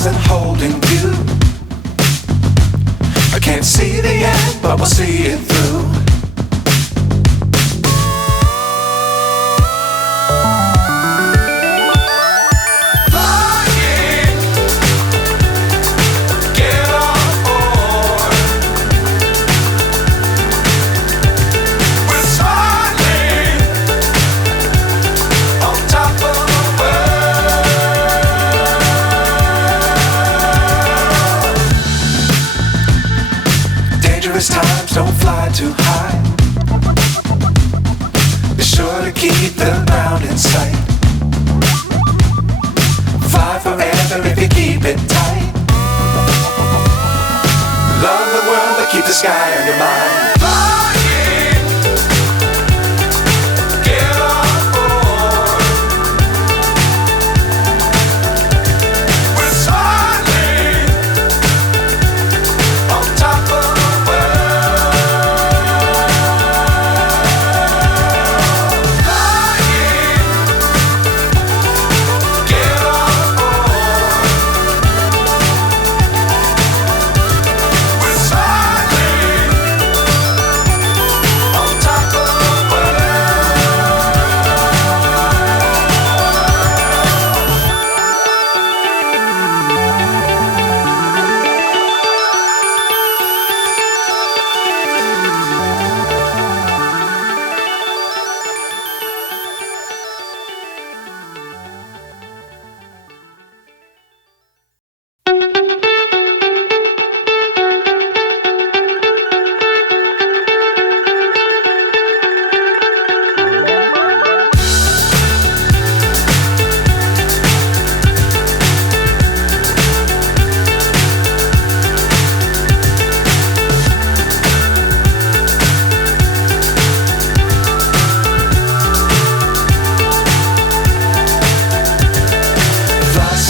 stars and holding you. I can't see the end, but we'll see it through. Times don't fly too high. Be sure to keep the ground in sight. Fly forever if you keep it tight. Love the world but keep the sky on your mind.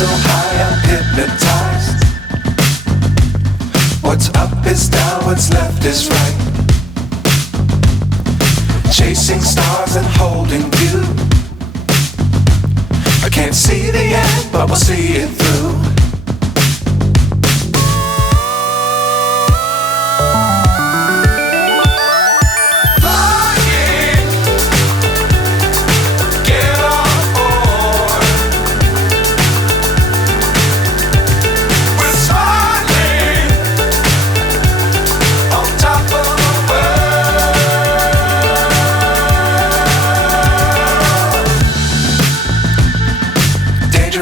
So high I'm hypnotized. What's up is down, what's left is right. Chasing stars and holding you. I can't see the end, but we'll see it through.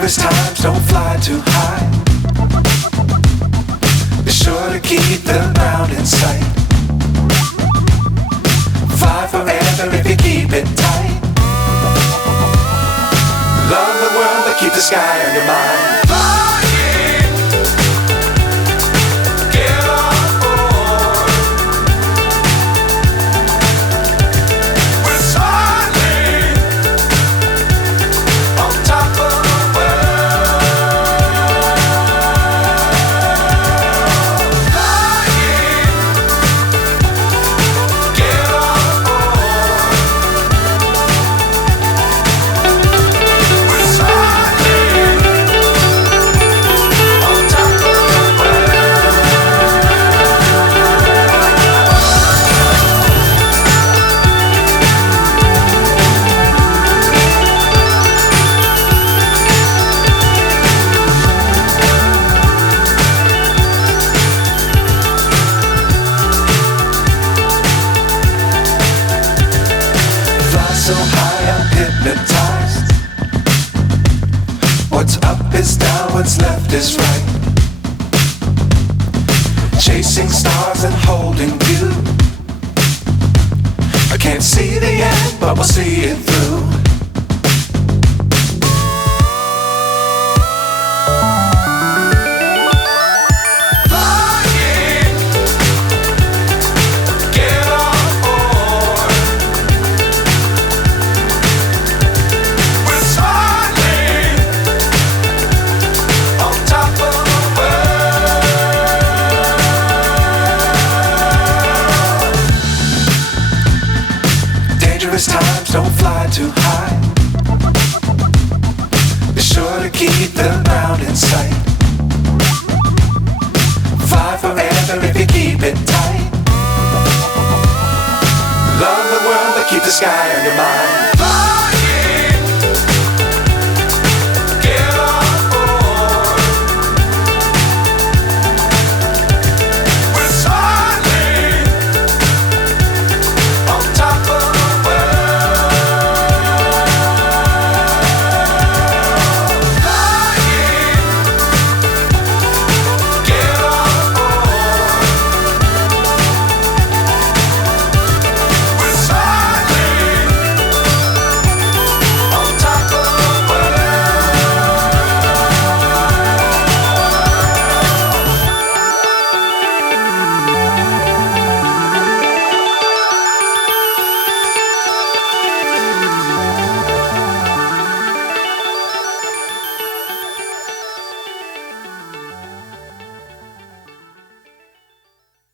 Times don't fly too high. Be sure to keep the ground in sight. Fly forever if you keep it tight. Love the world but keep the sky on your mind. So high I'm hypnotized. What's up is down, what's left is right. Chasing stars and holding you. I can't see the end, but we'll see it through. Times don't fly too high. Be sure to keep the ground in sight. fly forever if you keep it tight. Love the world, but keep the sky on your mind.